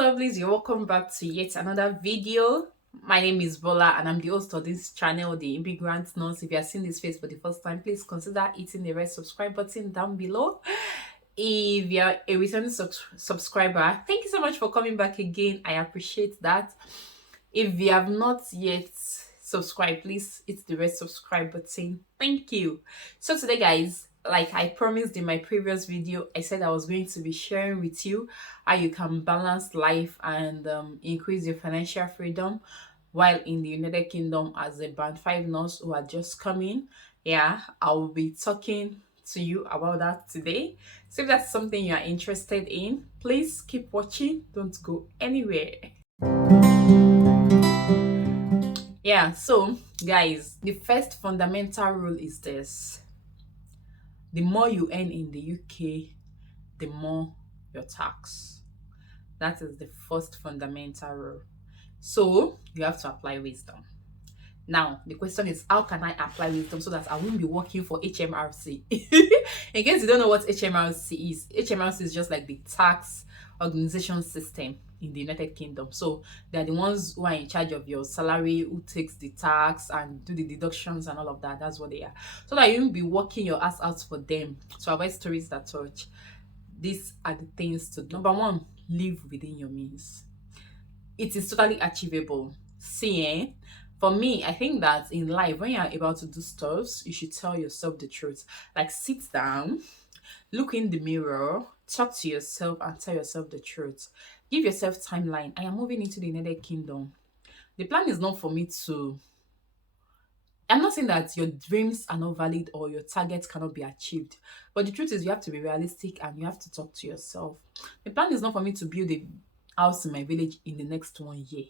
lovelies, you're welcome back to yet another video. My name is Bola and I'm the host of this channel, The Immigrant Nurse. If you are seeing this face for the first time, please consider hitting the red subscribe button down below. If you're a returning subscriber, thank you so much for coming back again. I appreciate that. If you have not yet subscribed, please hit the red subscribe button. Thank you. So today, guys, like I promised in my previous video, I said I was going to be sharing with you how you can balance life and increase your financial freedom while in the United Kingdom as a band 5 nurse who are just coming. Yeah, I will be talking to you about that today. So if that's something you are interested in, please keep watching. Don't go anywhere. Yeah, so guys, the first fundamental rule is this: the more you earn in the UK, the more your tax. That is the first fundamental rule. So you have to apply wisdom. Now, the question is, how can I apply wisdom so that I won't be working for HMRC? In case you don't know what HMRC is, HMRC is just like the tax organization system in the United Kingdom. So they're the ones who are in charge of your salary, who takes the tax and do the deductions and all of that. That's what they are. So that you won't be working your ass out for them to avoid stories that touch. These are the things to do. Number one, live within your means. It is totally achievable. See, for me, I think that in life, when you're about to do stuff, you should tell yourself the truth. Like, sit down, look in the mirror, talk to yourself, and tell yourself the truth. Give yourself timeline. I am moving into the United Kingdom. The plan is not for me to. I'm not saying that your dreams are not valid or your targets cannot be achieved, but the truth is you have to be realistic and you have to talk to yourself. The plan is not for me to build a house in my village in the next 1 year.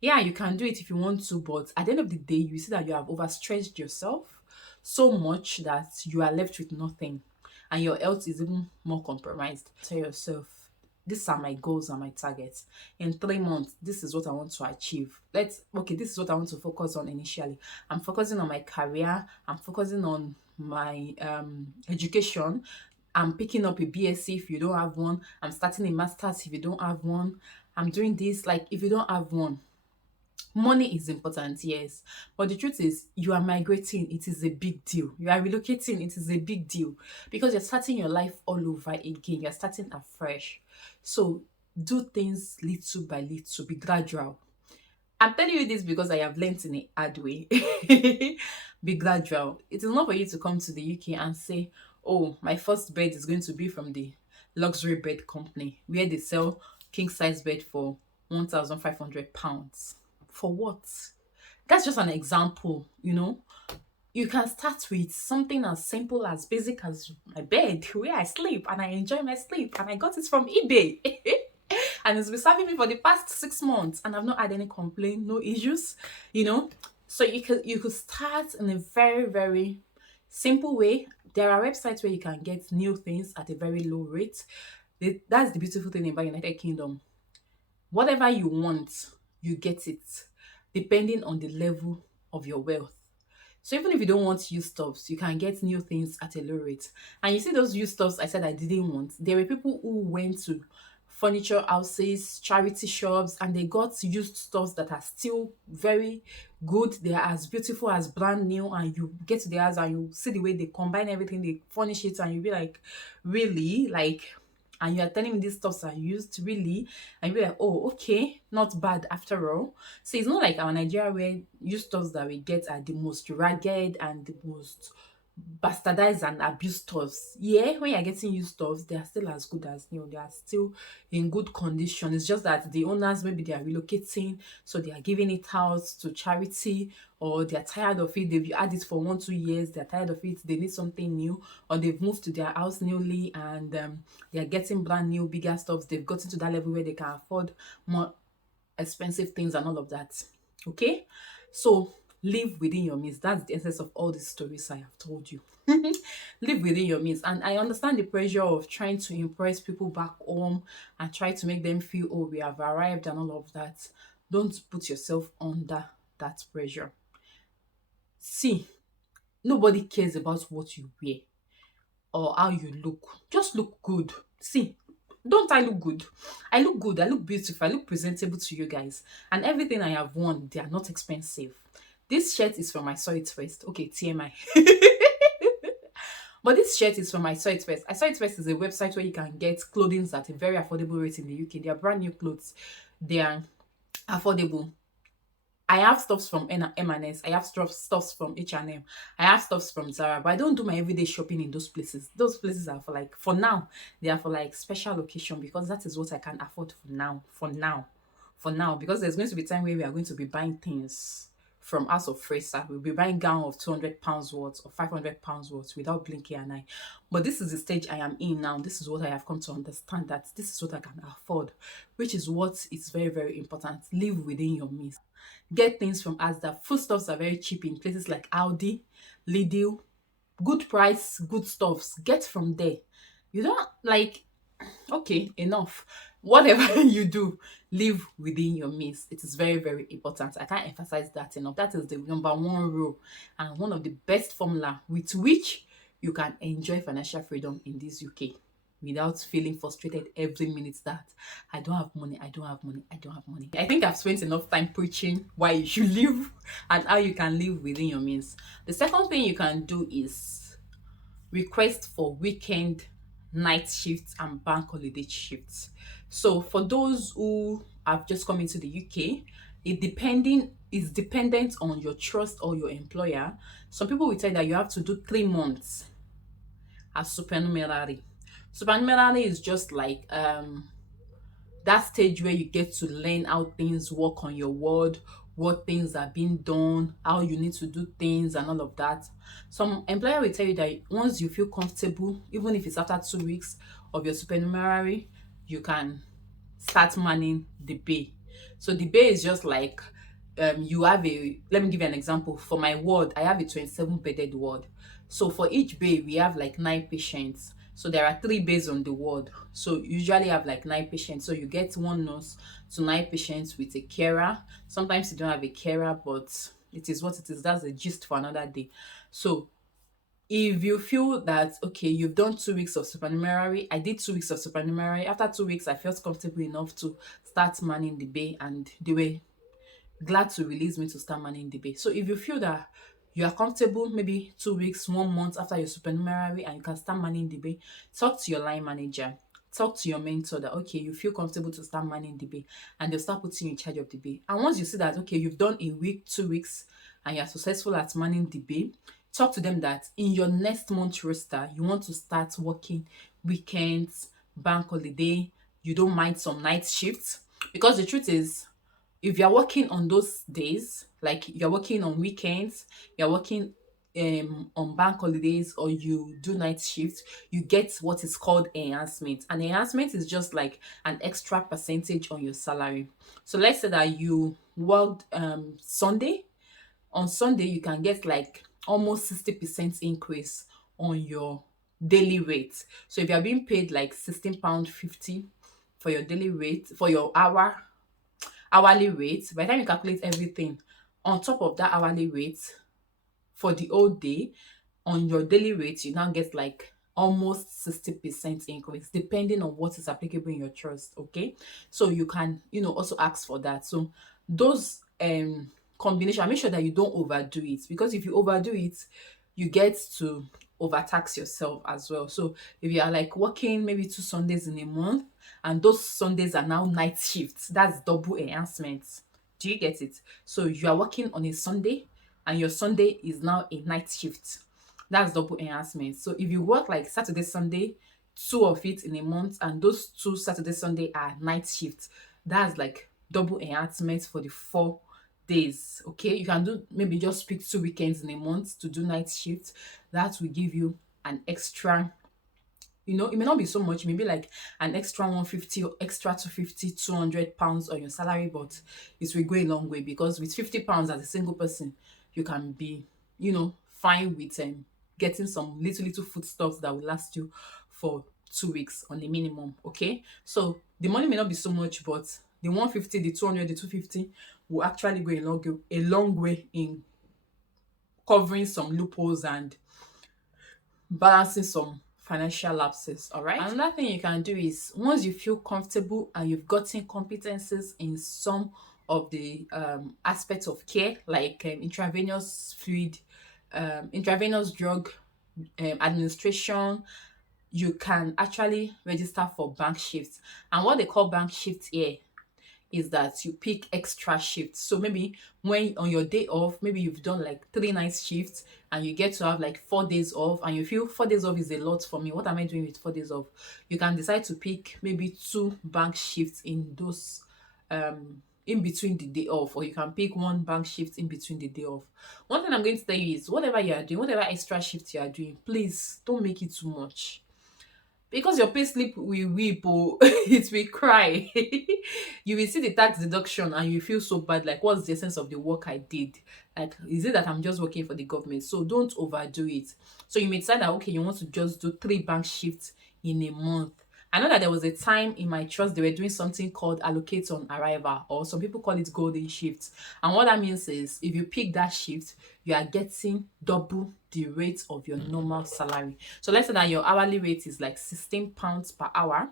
Yeah, you can do it if you want to, but at the end of the day, you see that you have overstretched yourself so much that you are left with nothing and your health is even more compromised. Tell yourself, these are my goals and my targets. In 3 months, this is what I want to achieve. This is what I want to focus on initially. I'm focusing on my career, I'm focusing on my education. I'm picking up a BSc if you don't have one. I'm starting a master's if you don't have one. I'm doing this, like, if you don't have one. Money is important, yes, but the truth is you are migrating, it is a big deal. You are relocating, it is a big deal because you're starting your life all over again. You're starting afresh. So do things little by little, be gradual. I'm telling you this because I have learned in a hard way. Be gradual. It is not for you to come to the UK and say, oh, my first bed is going to be from the luxury bed company where they sell king size bed for £1,500. For what? That's just an example. You can start with something as simple as basic as my bed where I sleep and I enjoy my sleep, and I got it from eBay. And it's been serving me for the past 6 months and I've not had any complaint, no issues. So you could start in a very, very simple way. There are websites where you can get new things at a very low rate. That's the beautiful thing about United Kingdom. Whatever you want, you get it, depending on the level of your wealth. So even if you don't want used stuffs, you can get new things at a low rate. And you see those used stuffs I said I didn't want. There were people who went to furniture houses, charity shops, and they got used stuffs that are still very good. They are as beautiful as brand new. And you get to the house and you see the way they combine everything, they furnish it, and you be like, really? And you are telling me these stuffs are used, really? And you're like, oh, okay, not bad after all. So it's not like our Nigeria where used stuffs that we get are the most ragged and the most bastardized and abused stuffs. Yeah, when you're getting used stuffs, they are still as good as new. They are still in good condition. It's just that the owners, maybe they are relocating, so they are giving it out to charity, or they're tired of it. They've had it for 1-2 years. They're tired of it. They need something new, or they've moved to their house newly and they're getting brand new, bigger stuffs. They've gotten to that level where they can afford more expensive things and all of that. Okay, so live within your means. That's the essence of all these stories I have told you. Live within your means. And I understand the pressure of trying to impress people back home and try to make them feel, oh, we have arrived and all of that. Don't put yourself under that pressure. See, nobody cares about what you wear or how you look. Just look good. See, Don't I look good? I look good, I look beautiful, I look presentable to you guys. And everything I have worn, they are not expensive. This shirt is from I saw it first. Okay, TMI. But this shirt is from I saw it first. I saw it first is a website where you can get clothing at a very affordable rate in the UK. They are brand new clothes. They are affordable. I have stuffs from M&S. I have stuffs from H&M. I have stuffs from Zara, but I don't do my everyday shopping in those places. Those places are for like, for now, they are for like special occasion because that is what I can afford for now. For now, because there's going to be time where we are going to be buying things from House of Fraser. We'll be buying gown of £200 worth or £500 worth without blinking an eye. But this is the stage I am in now. This is what I have come to understand, that this is what I can afford, which is what is very, very important. Live within your means. Get things from Asda. Foodstuffs are very cheap in places like Aldi, Lidl. Good price, good stuffs. Get from there. You don't like, okay, enough. Whatever you do, live within your means. It is very, very important. I can't emphasize that enough. That is the number one rule and one of the best formula with which you can enjoy financial freedom in this UK without feeling frustrated every minute that I don't have money, I don't have money, I don't have money. I think I've spent enough time preaching why you should live and how you can live within your means. The second thing you can do is request for weekend night shifts and bank holiday shifts. So for those who have just come into the UK, it's dependent on your trust or your employer. Some people will tell you that you have to do 3 months as supernumerary. Supernumerary is just like that stage where you get to learn how things work on your ward, what things are being done, how you need to do things and all of that. Some employer will tell you that once you feel comfortable, even if it's after 2 weeks of your supernumerary, you can start manning the bay. So the bay is just like you have a, let me give you an example. For my ward, I have a 27 bedded ward. So for each bay, we have like 9 patients. So there are 3 bays on the ward. So you usually have like 9 patients. So you get one nurse to 9 patients with a carer. Sometimes you don't have a carer, but it is what it is. That's a gist for another day. So if you feel that okay, you've done 2 weeks of supernumerary, I did 2 weeks of supernumerary. After 2 weeks, I felt comfortable enough to start manning the bay, and they were glad to release me to start manning the bay. So if you feel that you are comfortable, maybe 2 weeks, 1 month after your supernumerary, and you can start manning the bay, talk to your line manager, talk to your mentor that okay, you feel comfortable to start manning the bay, and they'll start putting you in charge of the bay. And once you see that okay, you've done a week, 2 weeks, and you're successful at manning the bay, talk to them that in your next month roster, you want to start working weekends, bank holiday, you don't mind some night shifts. Because the truth is, if you're working on those days, like you're working on weekends, you're working on bank holidays, or you do night shifts, you get what is called enhancement. And enhancement is just like an extra percentage on your salary. So let's say that you worked Sunday. On Sunday, you can get like almost 60% increase on your daily rate. So if you're being paid like £16.50 for your daily rate, for your hourly rate, by the time you calculate everything on top of that hourly rate for the whole day, on your daily rate, you now get like almost 60% increase depending on what is applicable in your trust. Okay, so you can also ask for that. So those combination, make sure that you don't overdo it, because if you overdo it, you get to overtax yourself as well. So if you are like working maybe 2 Sundays in a month, and those Sundays are now night shifts, that's double enhancement. Do you get it? So you are working on a Sunday, and your Sunday is now a night shift. That's double enhancement. So if you work like Saturday, Sunday, 2 of it in a month, and those 2 Saturday, Sunday are night shifts, that's like double enhancement for the 4 days. Okay, you can do maybe just pick 2 weekends in a month to do night shift. That will give you an extra, it may not be so much, maybe like an extra 150 or extra 250, £200 on your salary, but it will go a long way, because with £50 as a single person, you can be, fine with getting some little foodstuffs that will last you for 2 weeks on the minimum. Okay, so the money may not be so much, but the 150, the 200, the 250 will actually go a long way in covering some loopholes and balancing some financial lapses. All right. Another thing you can do is once you feel comfortable and you've gotten competencies in some of the aspects of care, like intravenous fluid, intravenous drug administration, you can actually register for bank shifts. And what they call bank shifts here is that you pick extra shifts. So maybe when on your day off, maybe you've done like 3 night shifts and you get to have like 4 days off, and you feel 4 days off is a lot for me. What am I doing with 4 days off? You can decide to pick maybe 2 bank shifts in those in between the day off, or you can pick 1 bank shift in between the day off. One thing I'm going to tell you is whatever you are doing, whatever extra shift you are doing, please don't make it too much, because your payslip will weep, oh, it will cry. You will see the tax deduction and you feel so bad. Like, what's the essence of the work I did? Like, is it that I'm just working for the government? So don't overdo it. So you may decide that okay, you want to just do 3 bank shifts in a month. I know that there was a time in my trust they were doing something called allocate on arrival, or some people call it golden shift. And what that means is if you pick that shift, you are getting double the rate of your normal salary. So let's say that your hourly rate is like £16 per hour.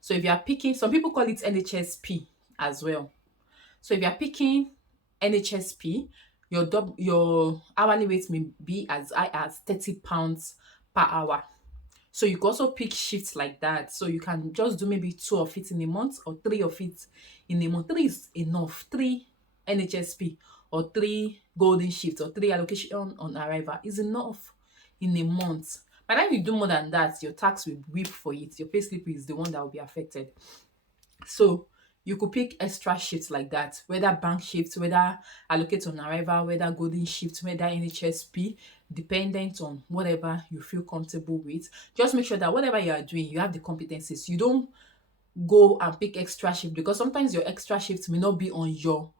So if you are picking, some people call it NHSP as well. So if you are picking NHSP, your hourly rate may be as high as £30 per hour. So you can also pick shifts like that. So you can just do maybe 2 of it in a month or 3 of it in a month. 3 is enough. 3 NHSP or 3 golden shifts or 3 allocation on arrival is enough in a month. By the time you do more than that, your tax will weep for it. Your payslip is the one that will be affected. So you could pick extra shifts like that, whether bank shifts, whether allocate on arrival, whether golden shifts, whether NHSP, dependent on whatever you feel comfortable with. Just make sure that whatever you are doing, you have the competencies. You don't go and pick extra shift, because sometimes your extra shift may not be on your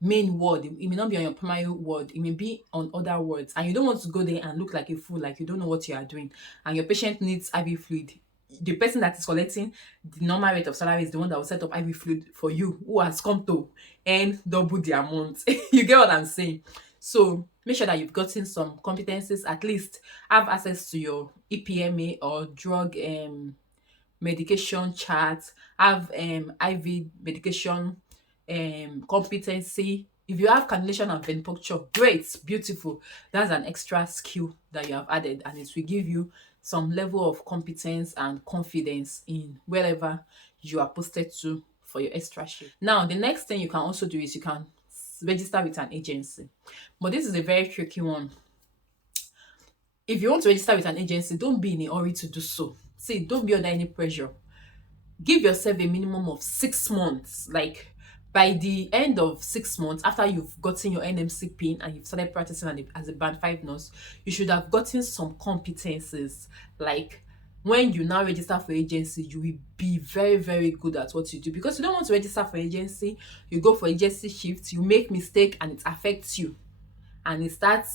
main word. It may not be on your primary word. It may be on other words, and you don't want to go there and look like a fool, like you don't know what you are doing, and your patient needs IV fluid. The person that is collecting the normal rate of salary is the one that will set up IV fluid for you, who has come to earn double the amount. You get what I'm saying? So make sure that you've gotten some competencies, at least have access to your EPMA or drug medication chart, have IV medication competency. If you have cannulation and venipuncture, great, beautiful. That's an extra skill that you have added, and it will give you some level of competence and confidence in wherever you are posted to for your extra shift. Now, the next thing you can also do is you can register with an agency. But this is a very tricky one. If you want to register with an agency, don't be in a hurry to do so. See, don't be under any pressure. Give yourself a minimum of 6 months. Like, by the end of 6 months, after you've gotten your NMC pin and you've started practicing as a band 5 nurse, you should have gotten some competencies. Like, when you now register for agency, you will be very, very good at what you do, because you don't want to register for agency, you go for agency shifts, you make mistake and it affects you, and you start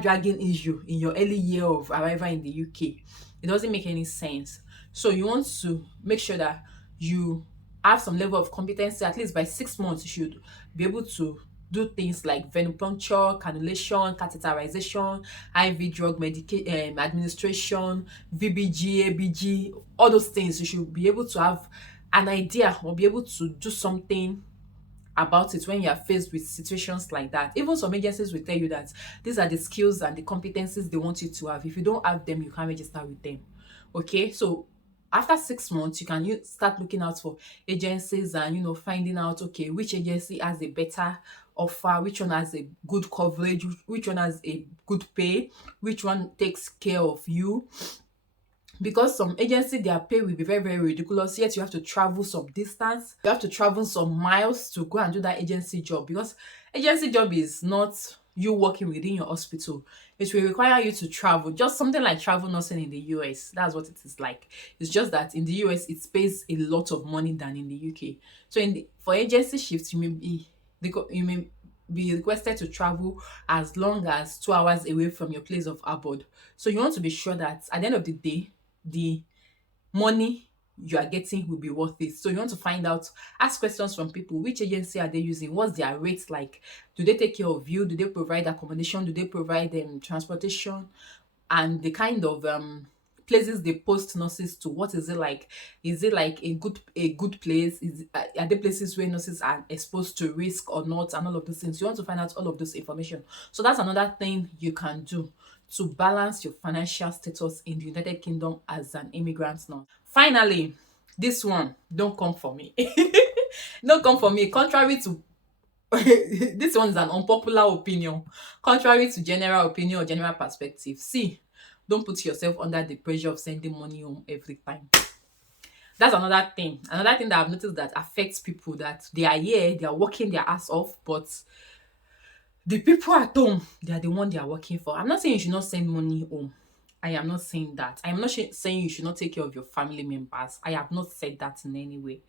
dragging issue in your early year of arrival in the UK. It doesn't make any sense. So you want to make sure that you have some level of competency. At least by 6 months, you should be able to do things like venipuncture, cannulation, catheterization, IV drug administration, VBG, ABG, all those things. You should be able to have an idea or be able to do something about it when you are faced with situations like that. Even some agencies will tell you that these are the skills and the competencies they want you to have. If you don't have them, you can't register with them. Okay, so after 6 months, you can start looking out for agencies and finding out, okay, which agency has a better offer, which one has a good coverage, which one has a good pay, which one takes care of you. Because some agency, their pay will be very, very ridiculous, yet you have to travel some distance, you have to travel some miles to go and do that agency job, because agency job is not you working within your hospital. It will require you to travel, just something like travel nursing in the US. That's what it is like. It's just that in the US it pays a lot of money than in the UK. So for agency shifts, you may be requested to travel as long as 2 hours away from your place of abode. So you want to be sure that at the end of the day, the money you are getting will be worth it. So you want to find out, ask questions from people. Which agency are they using? What's their rates like? Do they take care of you? Do they provide accommodation? Do they provide transportation? And the kind of places they post nurses to. What is it like? Is it like a good place? Are there places where nurses are exposed to risk or not, and all of those things? You want to find out all of this information. So that's another thing you can do to balance your financial status in the United Kingdom as an immigrant now. Finally, this one, don't come for me. Don't come for me. Contrary to this one is an unpopular opinion. Contrary to general opinion or general perspective. See, don't put yourself under the pressure of sending money home every time. That's another thing. Another thing that I've noticed that affects people, that they are here, they are working their ass off, but the people at home, they are the one they are working for. I'm not saying you should not send money home. I am not saying that. I am not saying you should not take care of your family members. I have not said that in any way.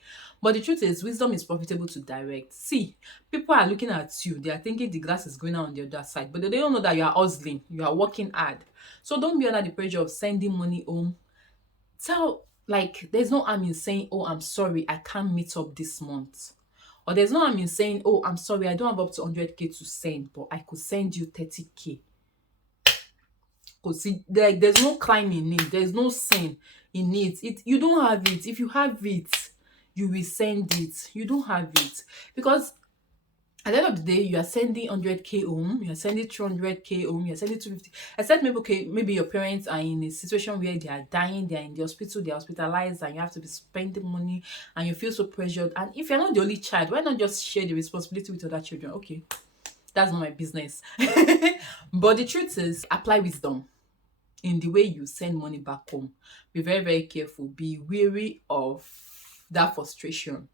But the truth is, wisdom is profitable to direct. See, people are looking at you. They are thinking the grass is going on the other side. But they don't know that you are hustling. You are working hard. So don't be under the pressure of sending money home. There's no harm in saying, oh, I'm sorry, I can't meet up this month. Or there's no harm in saying, oh, I'm sorry, I don't have up to 100k to send, but I could send you 30k. Because there's no crime in it. There's no sin in it. You don't have it. If you have it, you will send it. You don't have it. Because at the end of the day, you are sending 100k home, you are sending 200k home, you are sending 250. Except maybe your parents are in a situation where they are dying, they are in the hospital, they are hospitalized, and you have to be spending money, and you feel so pressured. And if you're not the only child, why not just share the responsibility with other children? Okay, that's not my business. But the truth is, apply wisdom in the way you send money back home. Be very, very careful. Be wary of that frustration.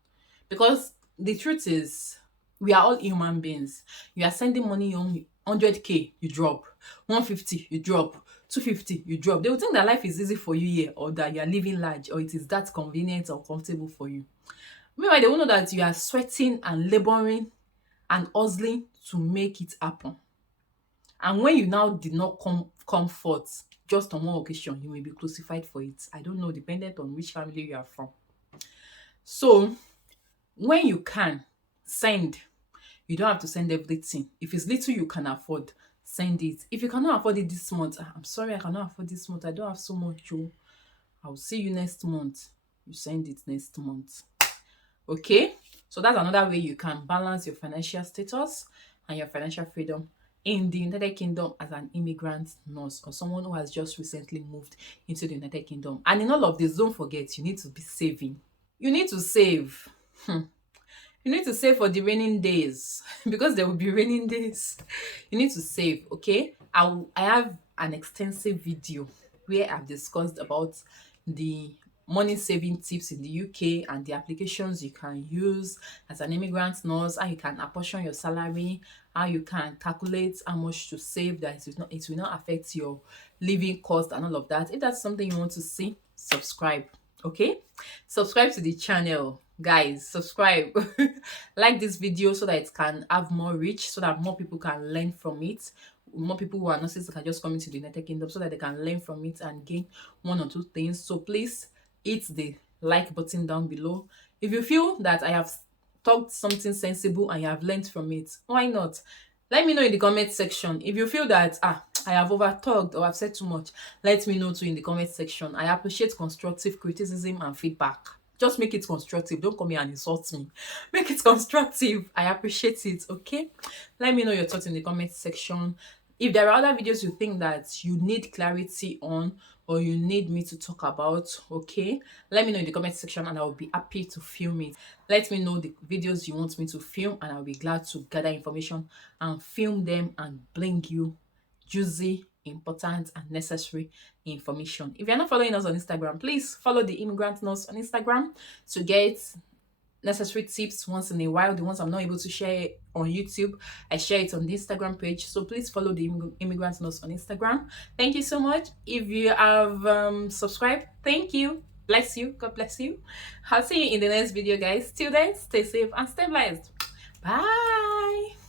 Because the truth is, we are all human beings. You are sending money home, 100k, you drop. 150, you drop. 250, you drop. They will think that life is easy for you here, or that you are living large, or it is that convenient or comfortable for you. Meanwhile, they will know that you are sweating and laboring and hustling to make it happen. And when you now did not come forth just on one occasion, you may be crucified for it. I don't know, dependent on which family you are from. So, when you can, send. You don't have to send everything. If it's little you can afford, send it. If you cannot afford it this month, I'm sorry, I cannot afford this month. I don't have so much. I'll see you next month. You send it next month. Okay? So that's another way you can balance your financial status and your financial freedom in the United Kingdom as an immigrant nurse or someone who has just recently moved into the United Kingdom. And in all of this, don't forget, you need to be saving. You need to save. You need to save for the raining days because there will be raining days. You need to save, okay? I have an extensive video where I've discussed about the money saving tips in the UK and the applications you can use as an immigrant nurse, how you can apportion your salary, how you can calculate how much to save that it will not affect your living cost and all of that. If that's something you want to see, subscribe. Okay, subscribe to the channel, guys. Subscribe. Like this video so that it can have more reach, so that more people can learn from it. More people who are nurses can just come into the United Kingdom so that they can learn from it and gain one or two things. So please hit the like button down below. If you feel that I have talked something sensible and you have learned from it, why not? Let me know in the comment section. If you feel that I have over talked or I've said too much, let me know too in the comment section. I appreciate constructive criticism and feedback. Just make it constructive. Don't come here and insult me. Make it constructive. I appreciate it, okay? Let me know your thoughts in the comment section. If there are other videos you think that you need clarity on or you need me to talk about, okay, let me know in the comment section and I will be happy to film it. Let me know the videos you want me to film and I'll be glad to gather information and film them and bring you juicy, important and necessary information. If you're not following us on Instagram, please follow the Immigrant Nurse on Instagram to get necessary tips once in a while. The ones I'm not able to share on YouTube, I share it on the Instagram page. So please follow the Immigrant Nurse on Instagram. Thank you so much. If you have subscribed, thank you. Bless you. God bless you. I'll see you in the next video, guys. Till then, stay safe and stay blessed. Bye.